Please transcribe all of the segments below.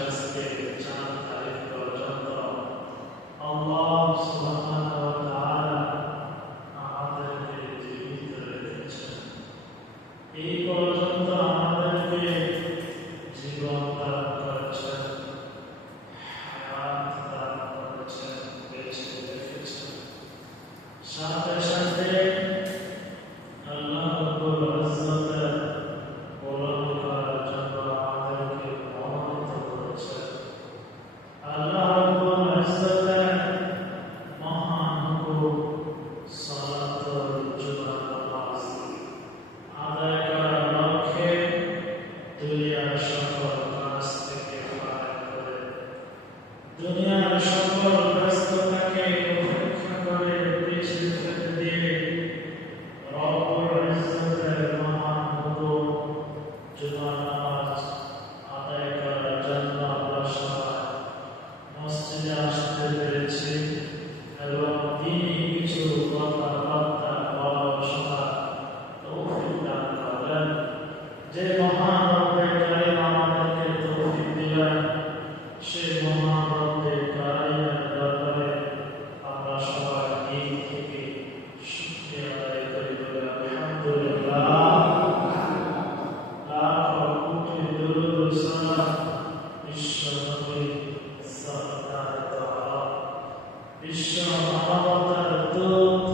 আজকে চাঁদ তারিখ পর্যন্ত আল্লাহ সুবহানাহু ওয়া তাআলা আমাদেরকে জীবিত রেখেছেন। এই পর্যন্ত আমাদেরকে জীবন দান করেছেন, হায়াত দান করেছেন, বেঁচে রেখেছেন। সাথে সাথে আল্লাহ রাব্বুল ইজ্জতের গোলামি করার জন্য আমাদেরকে মনোনীত করেছেন। আল্লাহ রাব্বুল ইজ্জতের মহান হুকুম সালাতুল জুমা নামাজ আদায় করার লক্ষ্যে দুনিয়ার সকল কাজ থেকে ফারাক করে, দুনিয়ার সকল ব্যস্ততাকে উপেক্ষা করে পিছিয়ে ফেলে দিয়ে রব্বুল ইজ্জতের মহান হুকুম জুমার নামাজ আদায় করার জন্য আমরা সবাই মসজিদে আসতে পেরেছি এবং তিনি কিছু কথাবার্তা বলার শোনার তৌফিক দান করলেন। যে মহান রব্বে কারীম আমাদেরকে তৌফিক দিলেন, সে মহান রব্বে কারীমের দরবারে আমরা সবাই দিল থেকে শুকরিয়া আদায় করি বলে আলহামদুলিল্লাহ। লাখো কোটি দরুদ ও সালাম বিশ্ব নবী সাল্লাল্লাহু আলাইহি বিশ্ব মানবতার দূত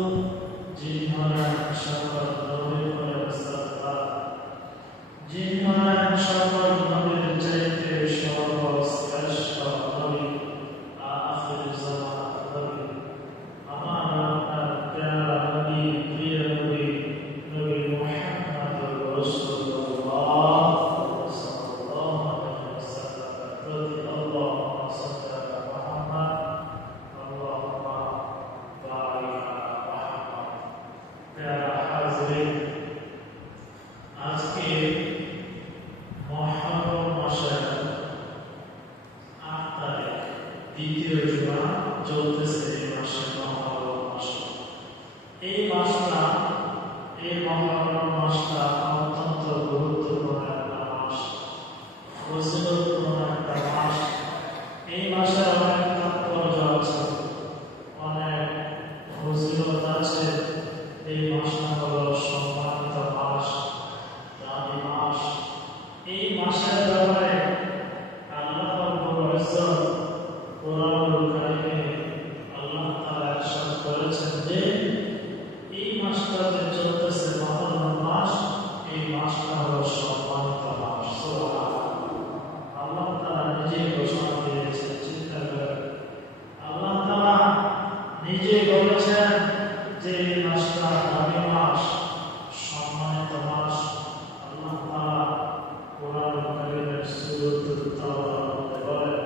যিনি হলেন সকল নবীর সরদার, যিনি হলেন সকল নবীর চাইতে সর্বশ্রেষ্ঠ নবী, আখির জামানার নবী, আমার আপনার প্যারা নবী, প্রিয় নবী, নবী মুহাম্মদুর রাসূলুল্লাহ সাল্লাল্লাহু আলাইহি ওয়াসাল্লাম প্রতি আল্লাহুম্মা সাল্লি আলা মুহাম্মদ আল্লাহুম্মা বারিক আলা মুহাম্মদ। প্যারা হাজিরিন, আজকে মুহররম মাসের 8 তারিখ, দ্বিতীয় জুমা চলতেছে এই মাসে, মুহররম মাসে। এই মুহররম মাসটা অত্যন্ত গুরুত্বপূর্ণ একটা মাস, ফজিলতপূর্ণ একটা মাস। এই মাসে অনেক তাৎপর্য আছে, অনেক ফজিলত আছে। এই মাসটা হলো সম্মানিত মাস, দামি মাস। এই মাসের ব্যাপারে আল্লাহ রাব্বুল ইজ্জত কোরআনুল কারীমে আল্লাহ তাআলা ইরশাদ করেছেন যে এই মাসটা যে চলতেছে মুহররম মাস, এই মাসটা হলো সম্মানিত মাস। সুবহানাল্লাহ, আল্লাহ তাআলা নিজে ঘোষণা দিয়েছেন। চিন্তা করেন, আল্লাহ তাআলা নিজে বলেছেন যে এই মাসটা দামি মাস, সম্মানিত মাস। আল্লাহ তাআলা কোরআনুল কারীমের সূরাতুত তাওবার মধ্যে বলেন,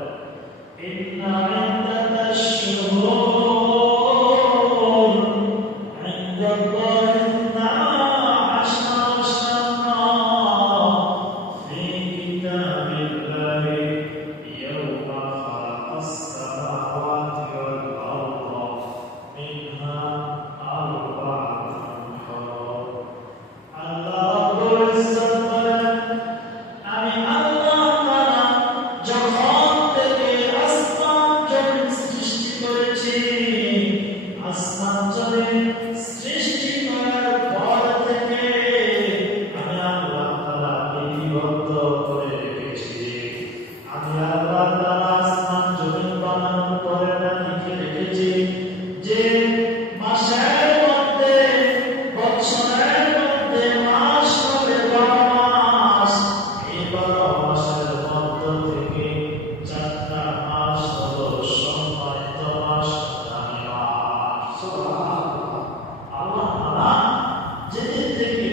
ইন্না ইদ্দাতাশ শুহুর ইনদাল্লাহি ইসনা আশারা শাহরান ফি কিতাবিল্লাহি ইয়াওমা খালাকাস সামাওয়াতি ওয়াল আরদা মিনহা আরবা'তুন হুরুম। আল্লাহ রাব্বুল ইজ্জত বলেন, আমি আল্লাহ তাআলা যখন থেকে আসমান জমিন সৃষ্টি করেছি, আসমান জমিন সৃষ্টি করার পর থেকে আমি আল্লাহ তাআলা বিধিবদ্ধ করে রেখেছি। আমি আল্লাহ তাআলা আসমান জমিন বানানোর পরে লিখে রেখেছি যে মাসের মধ্যে, বৎসরের মধ্যে মাস হবে 12 মাস। এই 12 মাসের মধ্য থেকে 4টা মাস হলো সম্মানিত মাস, দামি মাস। সুবহানাল্লাহ, আল্লাহ তাআলা যেদিন থেকে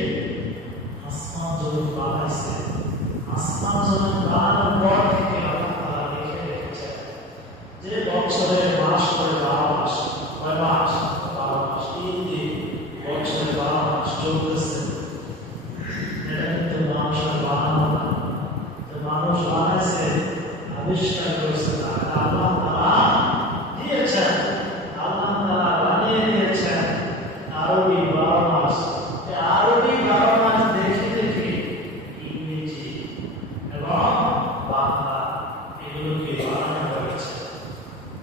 আসমান জমিন বানাইছে, আসমান জমিন বানানোর পর থেকে আল্লাহ তাআলা লিখে রেখেছেন যে বছরের মাস করে 12 মাস। কয় মাস? 12 মাস। তিন দিন বছরে 12 মাস চলতেছে। এটা কিন্তু মানুষের বানানো না, তো মানুষ বানাইছে, আবিষ্কার করেছে না, আল্লাহ তাআলা দিয়েছেন, আল্লাহ তাআলা বানিয়ে দিয়েছেন আরবি 12 মাস। আরবি 12 মাস দেখে দেখে ইংরেজি এবং বাংলা, এই এগুলোকে বানানো হয়েছে,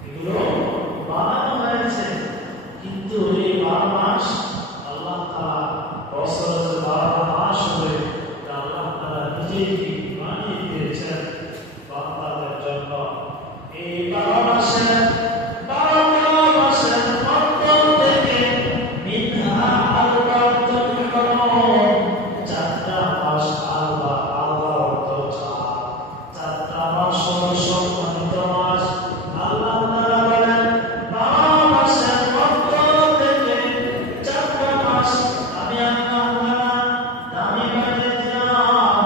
এগুলো বানানো হয়েছে। কিন্তু এই 12 মাস আল্লাহ তাআলা বছরের 12 মাস হয়ে আল্লাহ তাআলা নিজেই বানিয়ে দিয়েছেন বান্দাদের জন্য। এই 12 মাসে 12 মাসের মধ্য থেকে মিনহা আরবাতুল হুরুম, 4টা মাস আল্লাহ চারটা মাস হলো সম্মানিত মাস। আল্লাহ তাআলা বলেন 12 মাসের মধ্য থেকে 4টা মাস আমি আল্লাহ তাআলা দামি বানিয়ে দিলাম,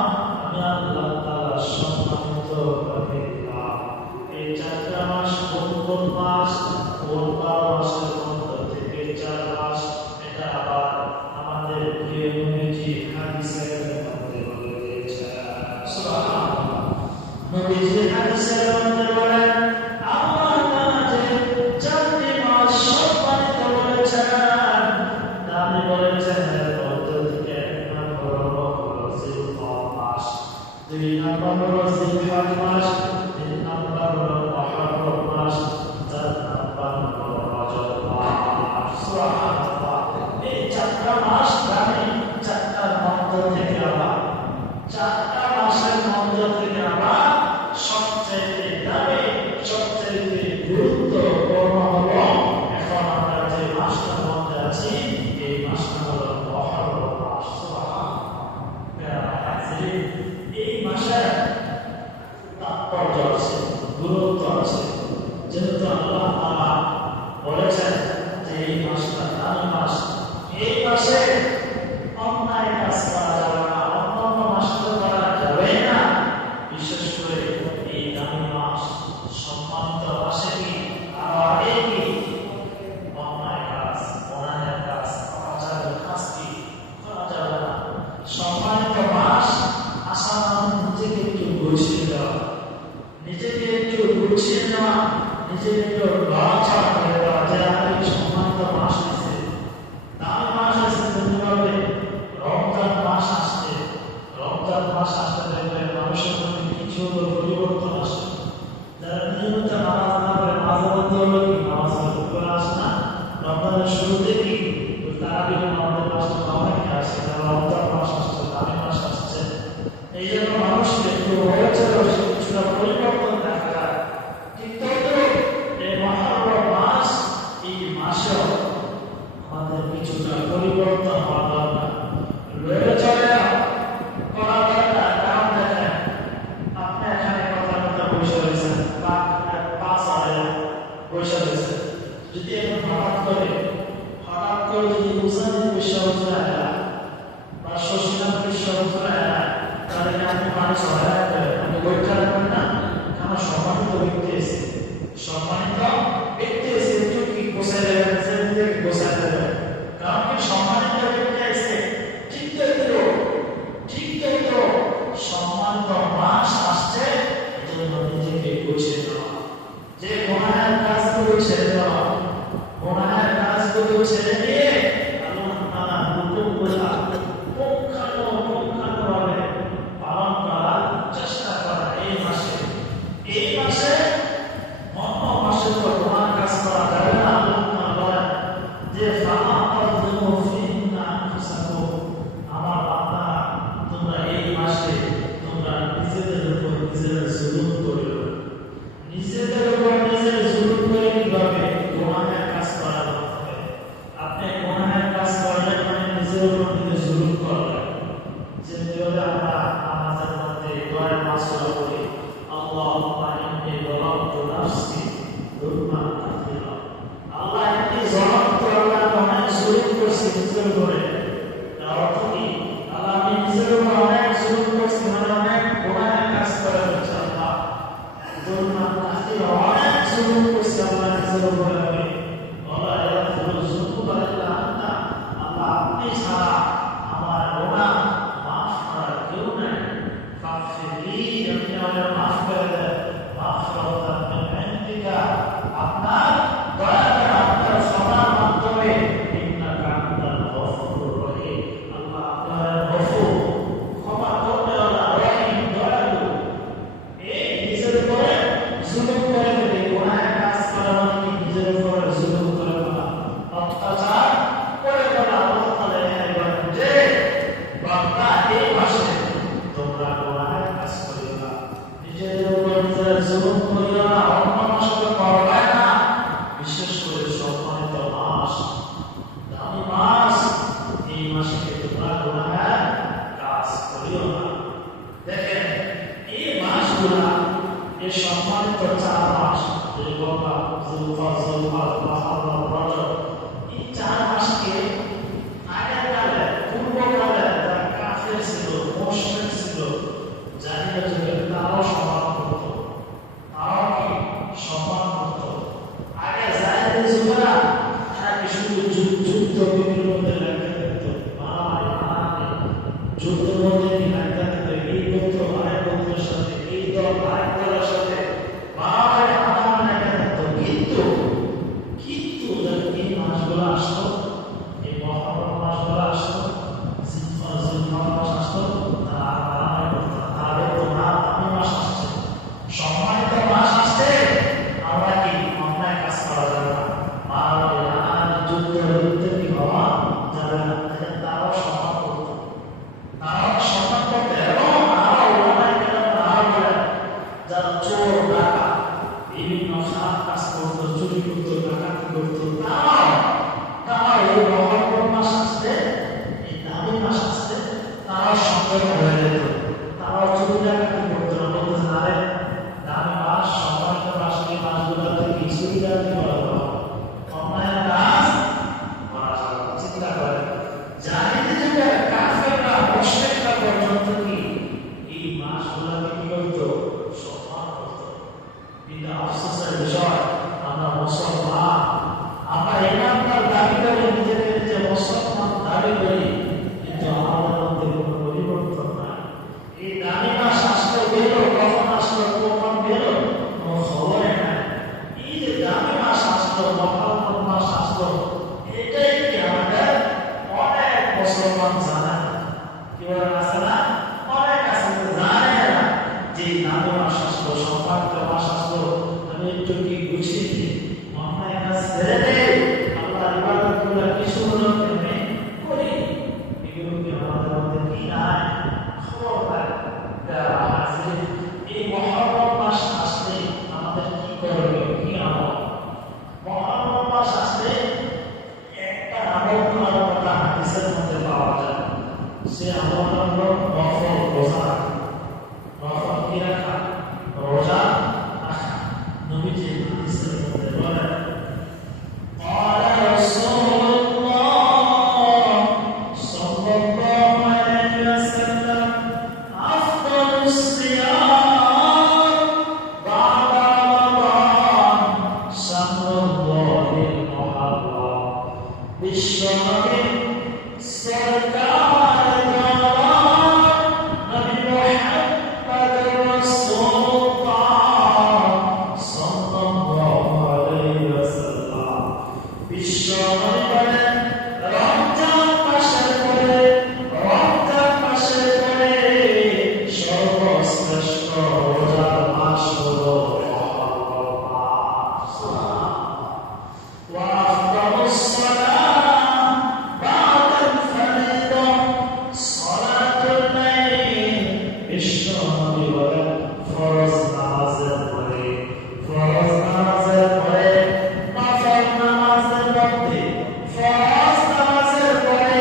আমি আল্লাহ তাআলা সম্মানিত করে দিলাম। এই 4টা মাস কোন মাস? 12 মাসের মধ্য থেকে 4 মাস। এটা আবার আমাদের প্রিয় নবীজি হাদিসের মধ্যে বলে দিয়েছেন। সুবহানাল্লাহ। নবীজি হাদিসের মধ্যে বলেন আল্লাহ তাআলা যে 4টি মাস সম্মানিত করেছেন, দামি বলেছেন, এর মধ্যে থেকে 1 নম্বর হলো জিলহজ মাস, 2 নম্বর হলো জিলহজ মাস, 3 নম্বর হলো মুহররম মাস, 4 নম্বর হলো রজব মাস। সুবহানাল্লাহ। এই 4টা মাস দামি, 4টার মধ্য থেকে আবার 4টা মাসের মধ্য থেকে আবার সবচেয়ে দামি, সবচেয়ে গুরুত্বপূর্ণ হলো এখন আমরা যে মাসটার মধ্যে আছি, এই মাসটা হলো মুহররম মাস। সুবহানাল্লাহ। এই মাসের তাৎপর্য আছে, গুরুত্ব আছে, যেহেতু আল্লাহ তাআলা বলেছেন যে এই মাসটা দামি মাস। এই মাসে অন্যায় কাজ করা যাবে না, অন্যান্য মাসে তো করা যাবে না। বিশেষ করে এই দামি মাস, সম্মানিত মাসে কি আগে কি অন্যায় কাজ, গুনাহের কাজ, অনাচারের কাজ কি করা যাবে না। সম্মানিত মাস আসা মানে নিজেকে একটু গুছিয়ে দেওয়া, নিজেকে একটু গুছিয়ে নেওয়া, নিজেকে একটু লড়াচড়া করে দেওয়া যে আমি সম্মানিত মাস এসেছে, দামি মাস এসেছে। যেভাবে রমজান মাস আসছে, রমজান মাস আসতে দেখবেন মানুষের মধ্যে কিছু হলো পরিবর্তন আসে। যারা নিয়মিত নামাজ না পড়ে মাঝে মধ্যে হলো কি নামাজ করে আসে না, রমজানের শুরুতে কি তারাবির আমাদের মাসটা অনেকে আসে, যারা রমজান মাস আসছে, দামি মাস আসছে, এই জন্য মানুষকে একটু হয়েছে কিছুটা পরিবর্তন দেখা যায়। ঠিক তদ্রুপ এই মুহররম মাস, এই মাসেও আমাদের কিছুটা পরিবর্তন হওয়া দরকার, লড়ে চলে করা দরকার। কারণ দেখেন, আপনি এখানে কথা বসে রয়েছেন, পাঁচ আড়ে বসে রয়েছেন, যদি এখন হঠাৎ করে যদি উজানি বিশ্ববিদ্যালয় যায় বা শশীনাথ বিশ্ববিদ্যালয় যায়, তাহলে আপনি মানুষ হয় আপনি বৈঠা রাখবেন না। কারণ সম্মানিত ব্যক্তি এসে, সম্মানিত ব্যক্তি এসে একটু কি গোসাই দেবেন, গোসাই দেবেন। কারণ কি সম্মানিত ব্যক্তি এসে ঠিক তো সম্মানিত মাস আসছে, এজন্য নিজেকে গুছিয়ে নেওয়া, যে গুনাহের কাজগুলো ছেড়ে দেওয়া, গুনাহের কাজগুলো ছেড়ে দিয়ে আল্লাহ তাআলা হুকুমগুলো পুঙ্খানুপুঙ্খানুভাবে পালন করার চেষ্টা করা। এই মাসে অন্য মাসে তো গুনাহ কাজ করা যাবে না। আল্লাহ তাআলা বলেন যে ফামা তাযলিমু ফিহিন্না আনফুসাকুম, আমার বান্দা তোমরা এই মাসে তোমরা নিজেদের উপর নিজেরা জুলুম করিও না। নিজেদের উপর নিজের জুলুম করে কিভাবে? গুনাহের কাজ করার মাধ্যমে। আপনি গুনাহের কাজ করলে মানে নিজের উপর নিজে জুলুম করবেন। যেভাবে আমরা আমাদের মধ্যে দোয়ার মাসুরা করি, আল্লাহুম্মা ইন্নী যালামতু নাফসি যুলমান কাসীরা, আল্লাহ ইন্নী যালামতু, আল্লাহ অনেক জুলুম করছি নিজের উপরে। তার অর্থ কি? আল্লাহ আমি নিজের উপর অনেক জুলুম করছি, মানে অনেক গুনাহের কাজ করে ফেলছি। আল্লাহ যুলমান কাসীরা, অনেক জুলুম করছি আল্লাহ নিজের উপরে। আমি আল্লাহ ইয়াগফিরু যুনুবা ইল্লা আনতা, আল্লাহ আপনি ছাড়া আমার গুনাহ মাফ করার কেউ নাই। ফাগফিরলি, আপনি আমাদের মাফ করে দেন। মাগফিরাতাম মিন ইনদিকা, আপনার দয়া করে, আপনার ক্ষমার মাধ্যমে। ইন্নাকা আনতাল গফুরুর রহিম, আল্লাহ আপনার গফুর, ক্ষমা করবে, আল্লাহ রহিম, দয়ালু। এই নিজের উপরে গোত্রের একটা কিন্তু মারামারি যুদ্ধের মধ্যে একটা কিন্তু এই গোত্র আরেক গোত্রের সাথে, এই দল আরেক দলের সাথে মারামারি একটা কিন্তু কিন্তু এই মাসগুলো আসলো, এই মহারম মাসগুলো আসলো, জিলহজ মাস আসলো, তারা মারামারি করতো না। তারা বলতো না, দামি মাস আসছে, সম্মানিত মাস আসছে, আমরা কি অন্যায় কাজ করা যাবে না, মারামারি যুদ্ধে কি হওয়া যাবে না। তারাও সম্মান করতো, তারাও সম্মান করতো এবং তারাও ওলামায়ে কেরাম যারা চোর ডাকাত বিভিন্ন খারাপ কাজ করতো, চুরি করতো, ডাকাতি করতো, তারাও এই মহারম মাস আসতে, এই দামি মাস আসতে তারাও সতর্ক হয়ে যেত, তারাও চুরি ডাকাতি করতো না, বলতো আরে দামি মাস, সম্মানিত মাস, এই মাসগুলোতে কি চুরি ডাকাতি করা যাবে, অন্যায় কাজ করা যাবে না। চিন্তা করে জাহিলি যুগের কাফেররা মুশরিকরা পর্যন্ত কি এই মাসগুলোকে কি করতো, সম্মান করতো। কিন্তু আফসোসের বিষয় আমরা মুসলমান, আমরা ইমানদার দাবি করি, নিজেকে যে মুসলমান দাবি করি, কিন্তু আমাদের মধ্যে কোনো পরিবর্তন নাই। এই দামি মাস আসলো গেল, কখন আসলো কখন গেল কোনো খবরে নাই। এই যে দামি মাস আসলো, মহারম মাস আসলো, এটাই কি আমাদের অনেক মুসলমান জানে না। কি বলে আছে না, অনেক আছে জানে না যে দামি মাস আসলো, সম্মানিত মাস আসলো, আমি একটু কি গুছিয়ে দিই, অন্যায় কাজ ছেড়ে দেই, আল্লাহর ইবাদতগুলো কিছু হলেও আমি করি, এগুলো কি আমাদের মধ্যে কি নাই, খবর নাই। এই মহারম মাস আসলে আমাদের কি করবে, কি আমল? মহারম মাস আসলে একটা আমল করার কথা হাদিসের মধ্যে পাওয়া যায়, সে আমলটা হলো নফল রোজা রাখা। নফল কি রাখা? রোজা রাখা। নবীজি হাদিসের মধ্যে বলেন, قال رسول الله صلى الله عليه وسلم أفضل الصيام بعد رمضان شهر الله المحرم بالشهر سركار نبي محمد رسول الله صلى الله عليه وسلم بالشهر বলেন রমজান মাসের পরে, রমজান মাসের পরে সর্বশ্রেষ্ঠ রোজার মাস হলো মহরম মাস। وأفضل الصلاة بعد الفريضة صلاة الليل بالشهر বলেন ফরজ নামাজের পরে, ফরজ নামাজের পরে, নফল নামাজের মধ্যে, ফরজ নামাজের পরে,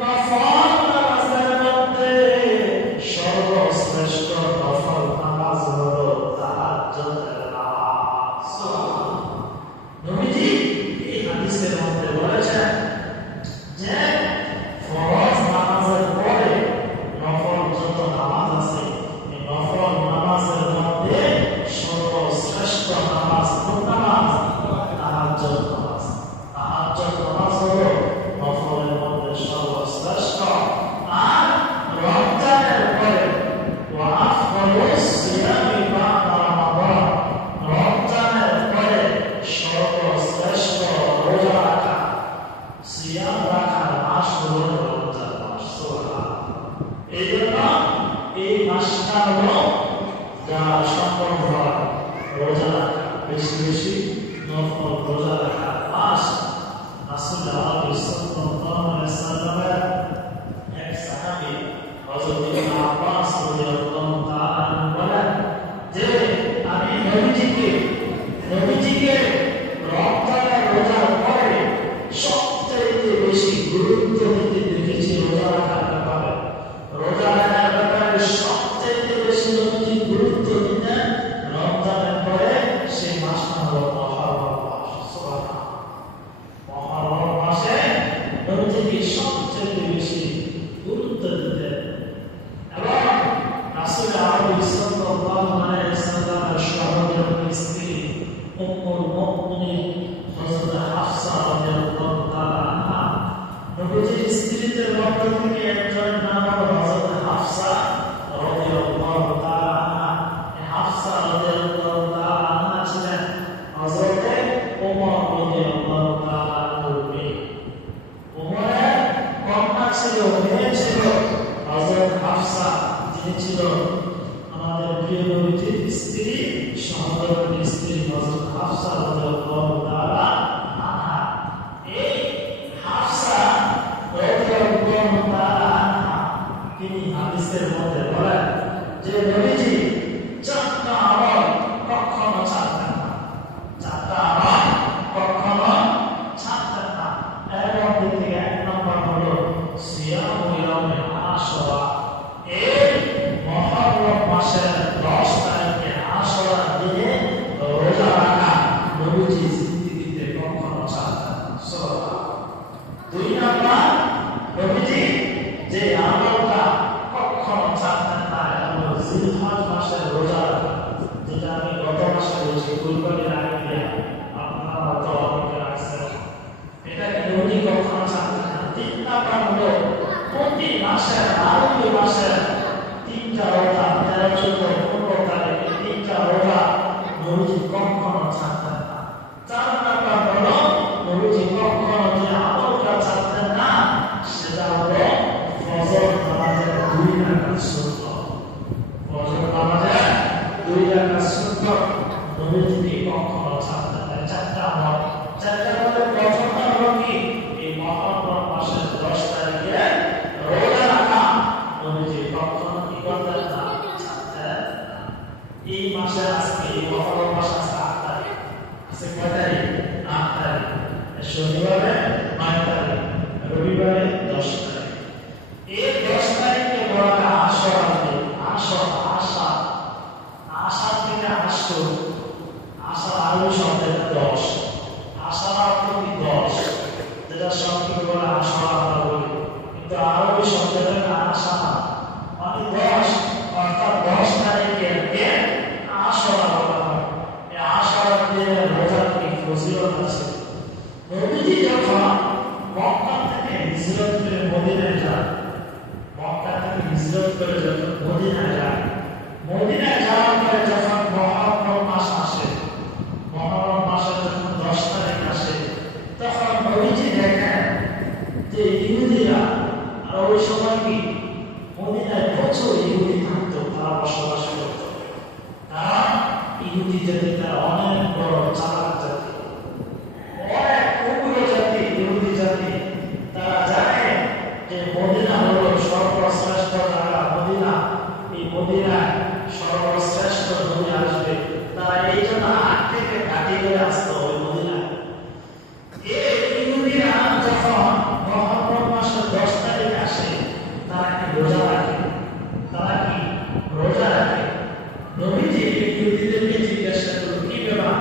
নফল নামাজের মধ্যে সর্বশ্রেষ্ঠ নফল নামাজ হলো তাহাজ্জুদের নামাজ। নবীজি এই হাদিসের মধ্যে বলেছেন যে ফরজ নামাজের পরে নফল যত নামাজ আছে, এই নফল নামাজের মধ্যে সর্বশ্রেষ্ঠ নামাজ কোন নামাজ? তাহাজ্জুদ নামাজ। তাহাজ্জুদ নামাজ হলো নফলের মধ্যে সর্বশ্রেষ্ঠ। আর রমজানের পরে ওয়াফদলুস সিয়ামি বা'দা রমাদান, রমজানের পরে সর্বশ্রেষ্ঠ রোজা রাখা, সিয়াম রাখার মাস হলো রমজান মাস। সুবহানাল্লাহ। এই জন্য এই মাসটা হলো যারা সম্ভব হয় রোজা রাখা, বেশি বেশি নফল রোজা রাখা মাস। রাসূল আল্লাহ সাল্লাল্লাহু আলাইহি ওয়াসাল্লামের এক সাহাবী হযরত ইবনে আব্বাস রাদিয়াল্লাহু তাআলা আনহু বলেন যে আমি নবীজিকে রমজানের রোজার পরে সবচেয়ে বেশি গুরুত্ব দিতে দেখেছি রোজা রাখার ব্যাপারে। রোজা রাখার ব্যাপারে সবচেয়ে বেশি নবীজি গুরুত্ব দিতেন রমজানের পরে, সেই মাসটা হলো মহরম মাস। সুবহানাল্লাহ। মহরম মাসে নবীজি সবচেয়ে বেশি গুরুত্ব দিতেন এবং রাসূল আরবি সাল্লাল্লাহু আলাইহি ওয়াসাল্লামের সহধর্মী স্ত্রী উম্মুল মুমিনিন হযরত হাফসা রাদিয়াল্লাহু তাআলা আনহা নবীজি মধ্যে থেকে একজনের নাম হলো হযরত হাফসা রাদিয়াল্লাহু তাআলা আনহা। হাফসা রাদিয়াল্লাহু তাআলা আনহা ছিলেন হযরত ওমর রাদিয়াল্লাহু তাআলা আনহুর মেয়ে। ওমরের কন্যা ছিল, মেয়ে ছিল হযরত হাফসা, যিনি ছিল আমাদের প্রিয় নবীজির স্ত্রী, সহধর্মিণী স্ত্রী হযরত হাফসা রাদিয়াল্লাহু তাআলা আনহা। এই হাফসা রাদিয়াল্লাহু তাআলা আনহা তিনি হাদিসের মধ্যে বলেন যে নবীজি চারটা আমল কখনো ছাড়তেন না, চারটা আমল কখনো ছাড়তেন না। এর মধ্যে থেকে এক নম্বর হলো সিয়ামু ইয়াউমে আশুরা। এই মুহররম মাসের 10 তারিখে আশুরা দিনে রোজা রাখা নবীজি জিন্দেগিতে কখনো ছাড়তেন না। সুবহানাল্লাহ। দুই নম্বর নবীজি যে আমলটা কখনো ছাড়তেন না এটা হলো জিলহজ মাসের রোজা রাখা, যেটা আমি গত মাসে বলেছি, কুরবানির আগে আপনারা হয়তো অনেকে রাখছেন। এটা নবীজি কখনো ছাড়তেন না। তিন নম্বর হলো প্রতি মাসের আরবি মাসের 3টা রোজা, 13, 14, 15 তারিখে 3টা রোজা নবীজি কখনো ছাড়তেন না। 4 নম্বর হলো নবীজি কখনো যে আমলটা ছাড়তেন না সেটা হলো ফজর নামাজের 2 রাকাত সুন্নাত। ফজর নামাজের 2 রাকাত সুন্নাত নবীজি কখনো ছাড়তেন না। 4টা আমল। 4টা আমলের প্রথমটা হলো কি? এই মুহররম মাসের 10 তারিখে রোজা রাখা নবীজি কখনো কি করতেন না, ছাড়তেন না। এই মাসে আজকে এই মুহররম মাস আজকে 8 তারিখ, আজকে কয় তারিখ? 8 তারিখ। শনিবারে 9 তারিখ, রবিবারে 10 তারিখ। এই 10 তারিখে বলা হয় আশুরা দিন। আশা থেকে আসো, আশার আরবি শব্দের 10, আশার অর্থ কি 10, যেটা সংক্ষেপে বলে আশুরা আমরা বলি, কিন্তু আরবি শব্দের আশা মানে 10, অর্থাৎ 10 তারিখে আশুরা বলা হয়। এই আশুরা দিনের রোজার কি ফজিলত আছে। নবীজি যখন মক্কা থেকে হিজরত করে মদিনায় যান, মক্কা থেকে হিজরত করে যখন মদিনায় যান, মদিনায় যাওয়ার পরে যখন মুহররম মাস আসে, মুহররম মাসের যখন 10 তারিখ আসে, তখন নবীজি দেখেন যে ইহুদিরা, আর ওই সময় কি মদিনায় প্রচুর ইহুদি থাকতো, তারা বসবাস করত। কারণ ইহুদি জাতি তারা অনেক বড় চালাক জাতি, অনেক উগ্র জাতি, ইহুদি জাতি। তারা জানে যে মদিনা হলো সর্বশ্রেষ্ঠ জায়গা, মদিনা, এই মদিনায় সর্বশ্রেষ্ঠ নবী আসবে। তারা এই জন্য আগ থেকে ঘাঁটি করে আসতো ওই মদিনায়। এই ইহুদিরা যখন মুহররম মাসের 10 তারিখ আসে, তারা কি রোজা রাখে? তারা কি রোজা রাখে? নবীজি ইহুদিদেরকে জিজ্ঞাসা করল, কি ব্যাপার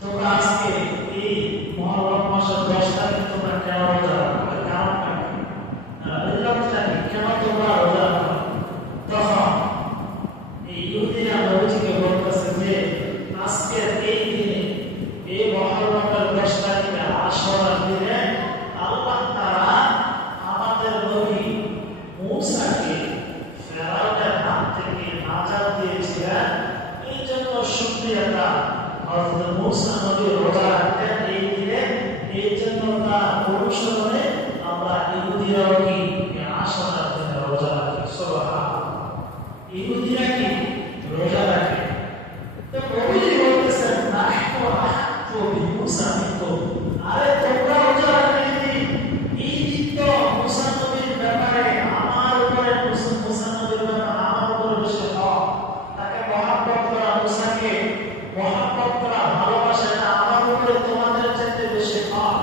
তোমরা আজকে এই মুহররম মাসের 10 তারিখে তোমরা কেন রোজা রাখো? কেন তোমরা রোজা রাখো? তখন এই ইহুদিরা নবীজিকে বলতেছে যে আজকের এই দিনে, এই মুহররমের 10 তারিখে আশুরার দিনে আল্লাহ তাআলা আমাদের নবী মূসাকে ফেরাউনের হাত থেকে নাজাত দিয়েছিলেন। এই জন্য শুকরিয়াটা হযরত মূসা নবী রোজা রাখতেন এই দিনে। এই জন্য তার অনুসরণে আমরা ইহুদিরাও কি আশুরার দিনে রোজা রাখি। সুবহানাল্লাহ। ইহুদিরা কি রোজা রাখে? তো নবীজি বলতেছেন নাহনু আহাক্কু বিমূসা মিনকুম, আরে তোমরা রোজা রাখলে এই দিন তো মূসা নবীর ব্যাপারে আমার উপরে, মূসা নবীর ব্যাপারে আমার উপরে বেশি হক। তাকে মহব্বত করা, মূসাকে মহব্বত করা, ভালোবাসা, এটা আমার উপরে তোমাদের চাইতে বেশি হক।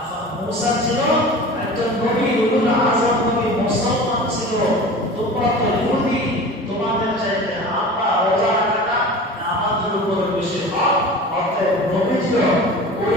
এখন মূসা ছিল একজন নবী, উলুল আযম নবী, মুসলমান ছিল। তোমরা তো ইহুদি, তোমাদের চাইতে আমরা রোজা রাখাটা আমাদের উপরে বেশি হক। অতএব নবীজিও ওই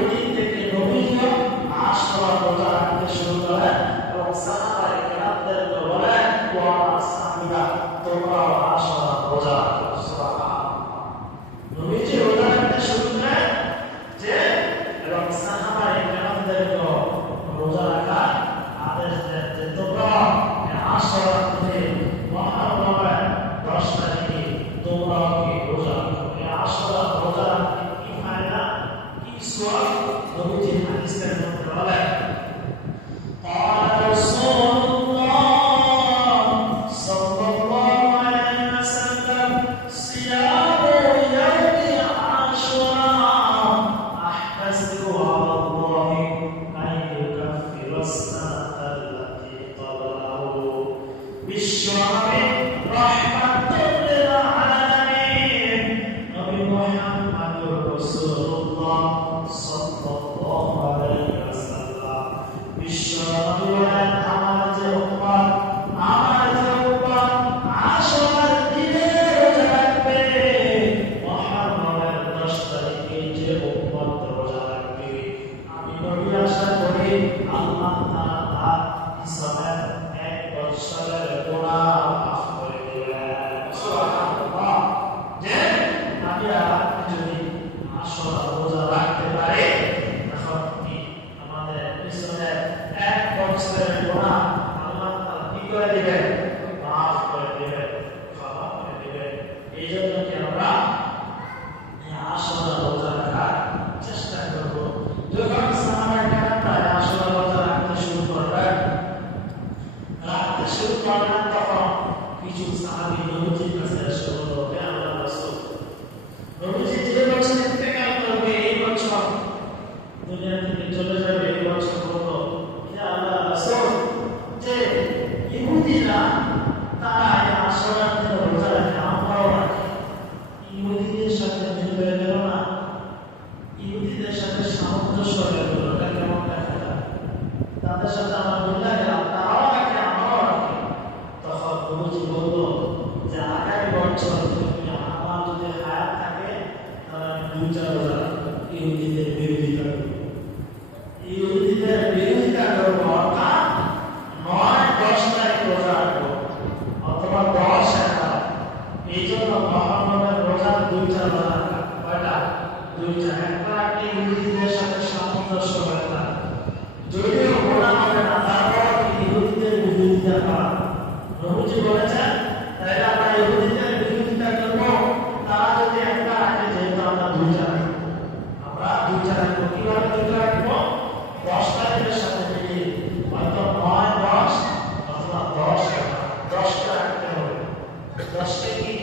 রাসূলুল্লাহ সাল্লাল্লাহু আলাইহি ওয়াসাল্লাম বিশ্বনবী বলেন আমার যে উম্মত আশুরার দিনে রোজা রাখবে মুহররমের 10 তারিখে যে উম্মত রোজা রাখবে আমি নবী আশা করি আল্লাহ তাআলা হিসাবের এক বছরের গুনাহ মাফ করে দিবেন সুবহানাল্লাহ যে আমরা যদি আশুরা রোজা রাখতে পারি তখন কি আমাদের পিছনে এক বছরের গুনাহ আল্লাহ তাআলা কি করে দিবেন মাফ করে দিবেন ক্ষমা করে দিবেন এই জন্য কি আমরা আশুরা রোজা রাখার চেষ্টা করব যখন সাহাবায়ে আশুরা রোজা রাখতে শুরু করবেন তখন কিছু সাহাবী নবীজির কাছে এসে বলল হে আল্লাহর রাসূল নবীজি যে বছর ইন্তেকাল করবে এই বছর দুনিয়া থেকে চলে যাবে এই বছর বলল হে আল্লাহর রাসূল যে ইহুদিরা তারা এই আশুরার দিনে রোজা রাখে আমরাও রাখি ইহুদিদের সাথে মিল হয়ে গেল না ইহুদিদের সাথে সামঞ্জস্য হয়ে গেল এটা কেমন দেখা যায় তাদের সাথে আমার মিল লাগে তারাও রাখে আমরাও রাখি তখন নবীজি বলল যে আগামী বছর তুমি আমার যদি হায়াত থাকে তাহলে আমি 2টা রোজা ইহুদিদের বিরোধিতা করব ইহুদিদের বিরোধিতা করব অর্থাৎ 9-10 তারিখ রোজা রাখবো অথবা 10-11 এই জন্য মুহররমের রোজা 2টা রোজা রাখা কয়টা 2টা একটা রাখলে ইহুদিদের সাথে সামঞ্জস্য হয় না যদিও গোনা হবে না তারপর ইহুদিদের বিরোধিতা করা নবীজি বলেছেন তাই আমরা ইহুদিদের বিরোধিতা করব তারা যদি একটা রাখে যেহেতু আমরা 2টা রাখবো আমরা 2টা রাখবো কিভাবে 2টা রাখবো 10 তারিখের সাথে মিলিয়ে হয়তো 9-10 অথবা 10-11 রাখতে হবে 10টা কি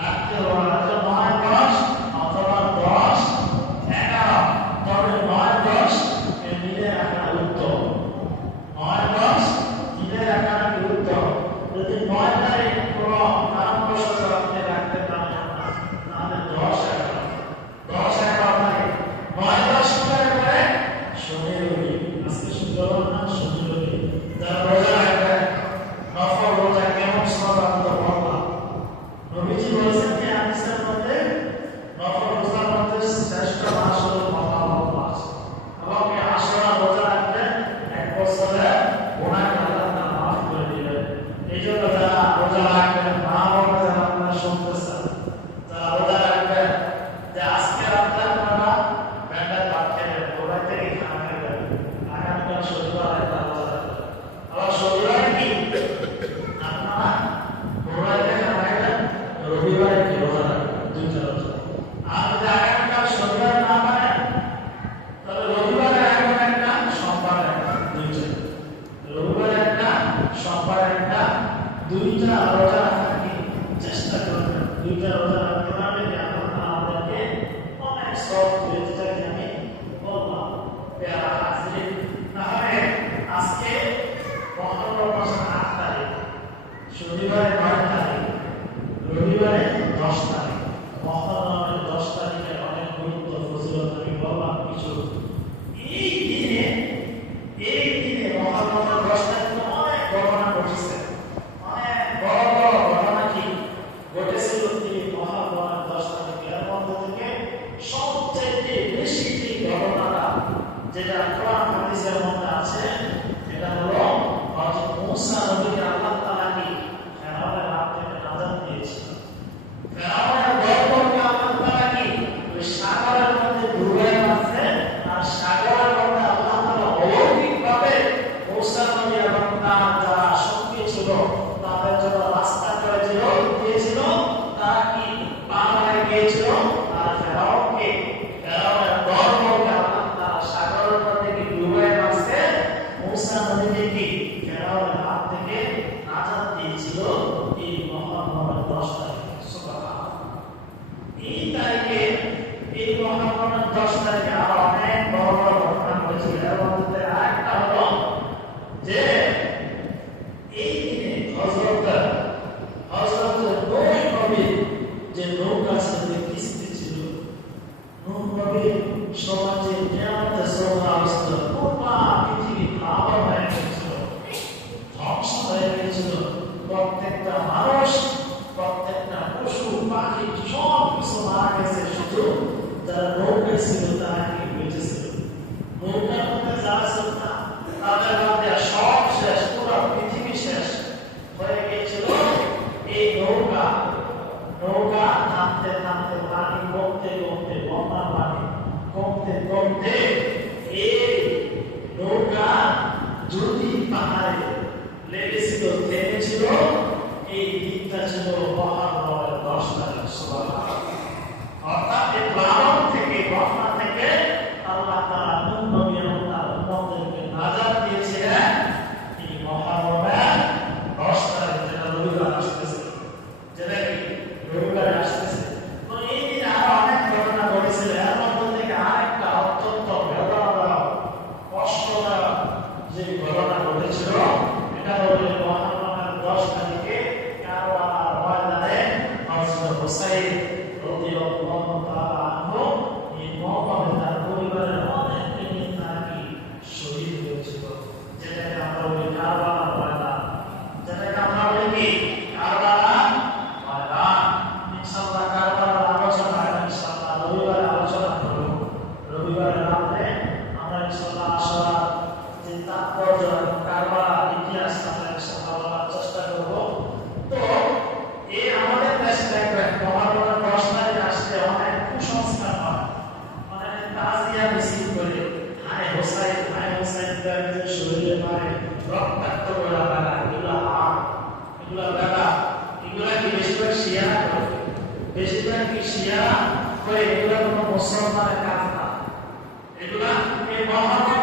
রাখতে হবে হয়তো 9-10 অথবা 10-11 তবে 9-10 এর মিলে রাখা উত্তম 9-10 মিলে রাখা উত্তম যদি 9 তারিখ কোনো কারণবশত আপনি রাখতে পারেন না তাহলে 10-11 তারিখ 9-10 করে শুনে রবি আজকে শুক্রবার না শুনে রবি যারা রোজা রাখবেন নফল রোজা কেমন সমাধান বললাম নবীজি বলেছেন যে হাদিসের মধ্যে নফল রোজার মধ্যে শ্রেষ্ঠ মাস হলো মুহররম মাস এবং এই আশুরা রোজা রাখলে এক বছরের গুনাহ আল্লাহ তাআলা মাফ করে দিবেন এই জন্য যারা রোজা রাখবেন মা বাবা যারা আপনারা শুনতেছেন যারা রোজা রাখবেন যে আজকে রাতে আপনারা ব্যান্ডের ভাত খেলেন ওরাই থেকে খানা খাবেন আগামীকাল শনিবার একটা রোজা রাখবেন আবার শনিবার কি আপনারা ওরাই থেকে খানা খাবেন রবিবারে কি রোজা রাখবেন 2টা রোজা আর যদি আগামীকাল শনিবার না পারেন তাহলে রবিবারে রাখবেন একটা সোমবারে একটা 2টা রবিবারে একটা সোমবারে একটা 2টা রোজা রাখার কি চেষ্টা করবেন 2টা রোজা রাখতে পারলে আল্লাহ আমাদেরকে অনেক সব যেটাকে আমি বললাম প্যারা হাজির তাহলে আজকে মুহররম মাসের 8 তারিখ শনিবারে 9 তারিখ রবিবারে 10 তারিখ মুহররমের 10 তারিখের অনেক গুরুত্ব ফজিলত আমি বললাম কিছু এই দিনে মুহররমের 10 তারিখে অনেক ঘটনা ঘটেছে অনেক বড় বড় ঘটনা কি ঘটেছিল এই মুহররমের 10 তারিখের মধ্যে থেকে সবচেয়ে বেশি যে ঘটনাটা যেটা কোরআন হাদিসের মধ্যে আছে এটা হলো হযরত মুসা নবীকে আল্লাহ তাআলা কি ফেরাউনের হাত থেকে নাজাত দিয়েছিলেন ফেরাউনের দলবলকে আল্লাহ তাআলা কি ওই সাগরের মধ্যে ডুবাই মারছে আর সাগরের মধ্যে আল্লাহ তাআলা অলৌকিকভাবে মুসা নবী এবং তার যারা সঙ্গী ছিল তাদের জন্য রাস্তা করে দিয়েছিল তারা কি পার হয়ে গিয়েছিল আর ফেরাউনকে ফেরাউনের দলবলকে আল্লাহ তাআলা সাগরের মধ্যে কি ডুবাই মারছে মুসা নবীকে কি ফেরাউনের হাত থেকে নাজাত দিয়েছিল এই মুহররমের 10 তারিখে সুবহানাল্লাহ এই তারিখে এই মুহররমের 10 তারিখে আরো অনেক বড় বড় ঘটনা ঘটেছিল এর মধ্যে আরেকটা হলো যে এই দিনে হযরত নূহ নবী যে নৌকা ছিল কিস্তি ছিল নূহ সমাজে কেয়ামতের শ্রদ্ধা আসতো, পুরা পৃথিবী প্লাবন হয়ে গেছিল, ধ্বংস হয়ে গেছিল। প্রত্যেকটা মানুষ, প্রত্যেকটা পশু পাখি সব কিছু মারা গেছে, শুধু যারা নৌকা ছিল তারা কি বেঁচেছিল। নৌকার মধ্যে যারা ছিল না তাদের মধ্যে সব শেষ, পুরো পৃথিবী শেষ হয়ে গিয়েছিল। এই নৌকা থামতে থামতে পানি কমতে কমতে, বন্যার পানি কমতে কমতে এই নৌকা যদি পাহাড়ে লেগেছিল, থেমেছিল। এই দিকটা ছিল মহানগরের 10 তারিখ। অর্থাৎ এই প্লাবন থেকে, বন্যা থেকে আল্লাহ তাআলা নূহ নবী এবং তার উম্মতদেরকে নাজাত দিয়েছিলেন এই মহানগরের 10 তারিখ, যেটা রবিবার আসতেছে, যেটা কি রবিবারে আসতেছে। তো এই দিন আরো অনেক ঘটনা ঘটেছিল। এর মধ্যে থেকে আরেকটা অত্যন্ত বেদনাদায়ক, কষ্টদায়ক যে ঘটনা ঘটেছিল, এটা হলো মহানগরের 10 তারিখে কারবালার ময়দানে হযরত হুসাইন রাদিয়াল্লাহু তাআলা আনহু এই মওকাতে তার পরিবারের অনেককে নিয়ে নাকি শহীদ হয়েছিল, যেটাকে আমরা বলি কারবালার ময়দান, যেটাকে আমরা বলি কি কারবালার ময়দান। ইনশাআল্লাহ কারবালার আলোচনা ইনশাআল্লাহ রবিবারে আলোচনা করব। রবিবারে রাতে আমরা ইনশাআল্লাহ আশুরা যে তাৎপর্য কারবালার ইতিহাস আমরা ইনশাআল্লাহ বলার চেষ্টা করব। তো এই আমাদের দেশে দেখবেন মহানগরের 10 তারিখ আসলে অনেক কুসংস্কার হয়, অনেক তাজিয়া মিছিল করে, হায় হোসাইন যে শরীরে মারে রক্তাক্ত করে লাগা, এগুলা হার, এগুলা লাগা, এগুলা কি বেশিরভাগ শিয়ারা করে, বেশিরভাগ কি শিয়ারা করে, এগুলা কোনো মুসলমানের কাজ না। এগুলা এই মহানগর